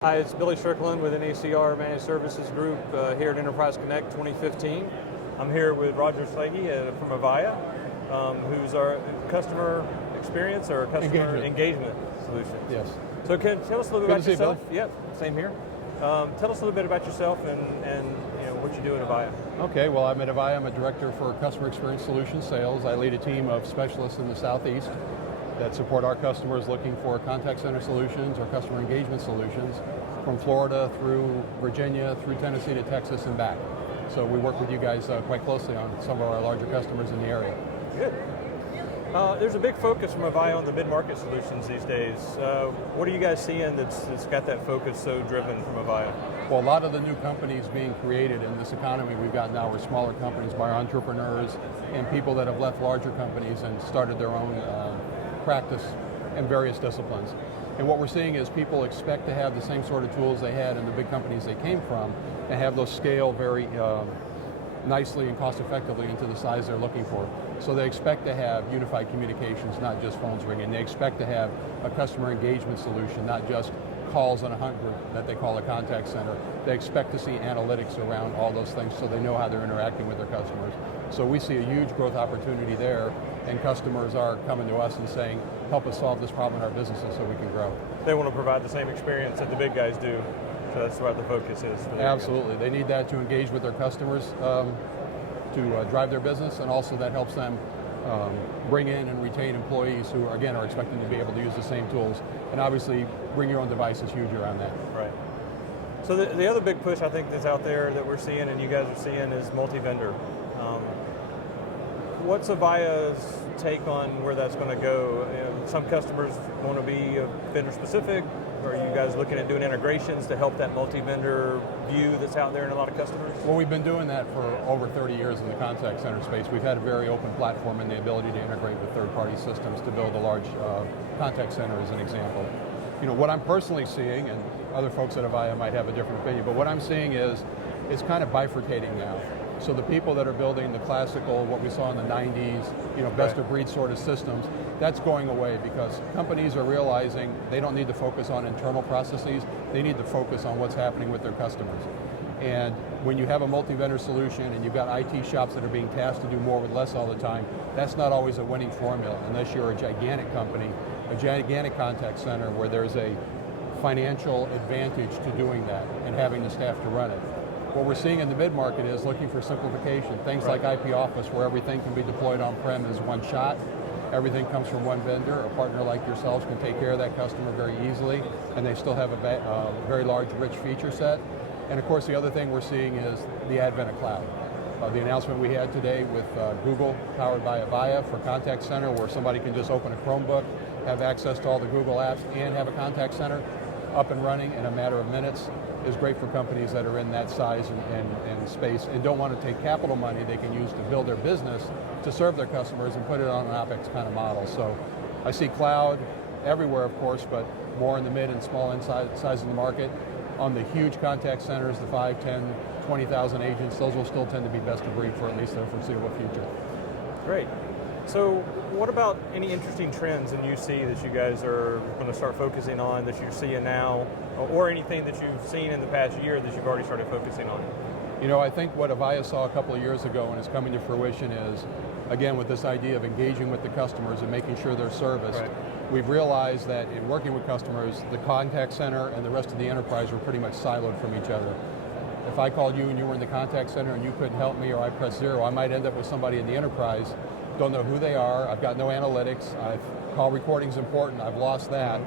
Hi, it's Billy Strickland with NACR Managed Services Group here at Enterprise Connect 2015. I'm here with Roger Slagy from Avaya, who's our customer experience or customer engagement solution. Yes. So can you tell us a little bit about yourself? You, Yep, same here. Tell us a little bit about yourself and what you do at Avaya. Okay, well I'm at Avaya. I'm a director for Customer Experience Solutions Sales. I lead a team of specialists in the Southeast that support our customers looking for contact center solutions or customer engagement solutions from Florida through Virginia, through Tennessee to Texas and back. So we work with you guys quite closely on some of our larger customers in the area. Good. There's a big focus from Avaya on the mid-market solutions these days. What are you guys seeing that's got that focus so driven from Avaya? Well, a lot of the new companies being created in this economy we've got now are smaller companies by entrepreneurs and people that have left larger companies and started their own practice in various disciplines. And what we're seeing is people expect to have the same sort of tools they had in the big companies they came from and have those scale very nicely and cost effectively into the size they're looking for. So they expect to have unified communications, not just phones ringing. They expect to have a customer engagement solution, not just calls on a hunt group that they call a contact center. They expect to see analytics around all those things so they know how they're interacting with their customers. So we see a huge growth opportunity there, and customers are coming to us and saying, help us solve this problem in our businesses so we can grow. They want to provide the same experience that the big guys do, so that's what the focus is. For Absolutely, they need that to engage with their customers, to drive their business, and also that helps them bring in and retain employees who, again, are expecting to be able to use the same tools. And obviously, bring your own device is huge around that. Right. So the other big push I think that's out there that we're seeing and you guys are seeing is multi-vendor. What's Avaya's take on where that's going to go? Some customers want to be vendor specific. Are you guys looking at doing integrations to help that multi-vendor view that's out there in a lot of customers? Well, we've been doing that for over 30 years in the contact center space. We've had a very open platform and the ability to integrate with third-party systems to build a large contact center as an example. What I'm personally seeing, and other folks at Avaya might have a different opinion, but what I'm seeing is it's kind of bifurcating now. So the people that are building the classical, what we saw in the 90s, best of breed sort of systems, that's going away because companies are realizing they don't need to focus on internal processes, they need to focus on what's happening with their customers. And when you have a multi-vendor solution and you've got IT shops that are being tasked to do more with less all the time, that's not always a winning formula unless you're a gigantic company, a gigantic contact center where there's a financial advantage to doing that and having the staff to run it. What we're seeing in the mid-market is looking for simplification. Things like IP Office where everything can be deployed on-prem as one shot. Everything comes from one vendor. A partner like yourselves can take care of that customer very easily, and they still have a very large, rich feature set. And of course, the other thing we're seeing is the advent of cloud. The announcement we had today with Google, powered by Avaya for Contact Center, where somebody can just open a Chromebook, have access to all the Google apps, and have a contact center up and running in a matter of minutes, is great for companies that are in that size and space and don't want to take capital money they can use to build their business to serve their customers and put it on an OpEx kind of model. So I see cloud everywhere, of course, but more in the mid and small size of the market. On the huge contact centers, the 5, 10, 20,000 agents, those will still tend to be best of breed for at least the foreseeable future. Great. So what about any interesting trends in UC that you guys are going to start focusing on that you're seeing now, or anything that you've seen in the past year that you've already started focusing on? I think what Avaya saw a couple of years ago and is coming to fruition is, again, with this idea of engaging with the customers and making sure they're serviced. Right. We've realized that in working with customers, the contact center and the rest of the enterprise were pretty much siloed from each other. If I called you and you were in the contact center and you couldn't help me or I pressed 0, I might end up with somebody in the enterprise, don't know who they are, I've got no analytics, call recording's important, I've lost that.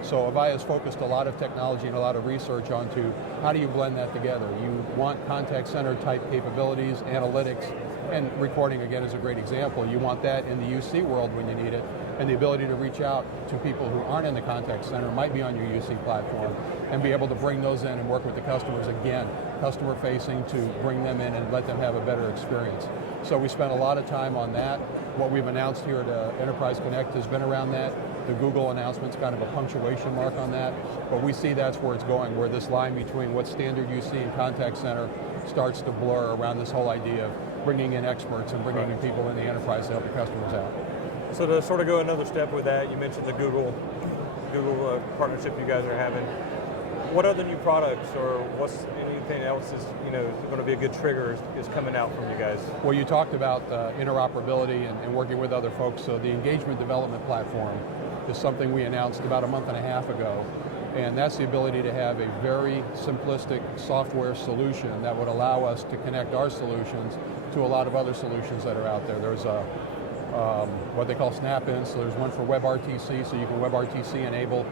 So Avaya's focused a lot of technology and a lot of research onto how do you blend that together. You want contact center type capabilities, analytics, and recording again is a great example. You want that in the UC world when you need it, and the ability to reach out to people who aren't in the contact center, might be on your UC platform, and be able to bring those in and work with the customers again, customer facing, to bring them in and let them have a better experience. So we spent a lot of time on that. What we've announced here at Enterprise Connect has been around that. The Google announcement's kind of a punctuation mark on that, but we see that's where it's going, where this line between what's standard UC and contact center starts to blur around this whole idea of bringing in experts and bringing in people in the enterprise to help the customers out. So to sort of go another step with that, you mentioned the Google partnership you guys are having. what other new products or what's anything else is going to be a good trigger is coming out from you guys? Well, you talked about interoperability and working with other folks. So the engagement development platform is something we announced about a month and a half ago. And that's the ability to have a very simplistic software solution that would allow us to connect our solutions to a lot of other solutions that are out there. There's what they call snap-ins, so there's one for WebRTC, so you can WebRTC enable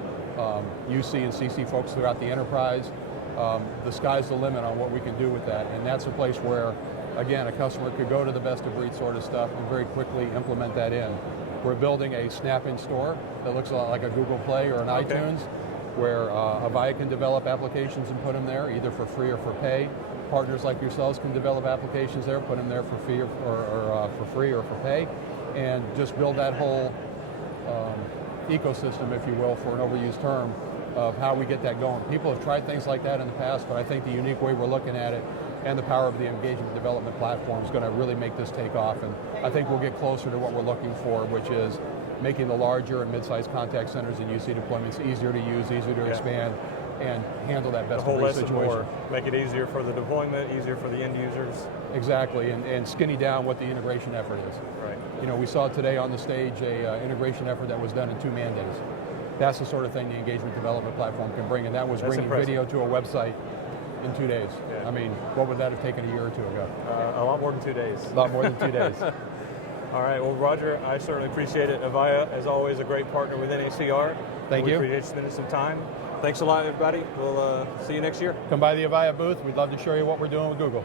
UC and CC folks throughout the enterprise. The sky's the limit on what we can do with that, and that's a place where, again, a customer could go to the best of breed sort of stuff and very quickly implement that in. We're building a snap-in store that looks a lot like a Google Play or an iTunes, where Avaya can develop applications and put them there, either for free or for pay. Partners like yourselves can develop applications there, put them there for free or for free or for pay, and just build that whole ecosystem, if you will, for an overused term, of how we get that going. People have tried things like that in the past, but I think the unique way we're looking at it and the power of the engagement development platform is going to really make this take off, and I think we'll get closer to what we're looking for, which is making the larger and mid-sized contact centers and UC deployments easier to use, easier to expand, and handle that best of breed situation. More. Make it easier for the deployment, easier for the end users. Exactly, and skinny down what the integration effort is. Right. You know, we saw today on the stage a integration effort that was done in 2 man days. That's the sort of thing the engagement development platform can bring, and that was bringing video to a website in 2 days. Yeah. I mean, what would that have taken a year or two ago? A lot more than 2 days. A lot more than 2 days. All right, well, Roger, I certainly appreciate it. Avaya, as always, a great partner with NACR. Thank you. We appreciate you spending some time. Thanks a lot, everybody. We'll see you next year. Come by the Avaya booth. We'd love to show you what we're doing with Google.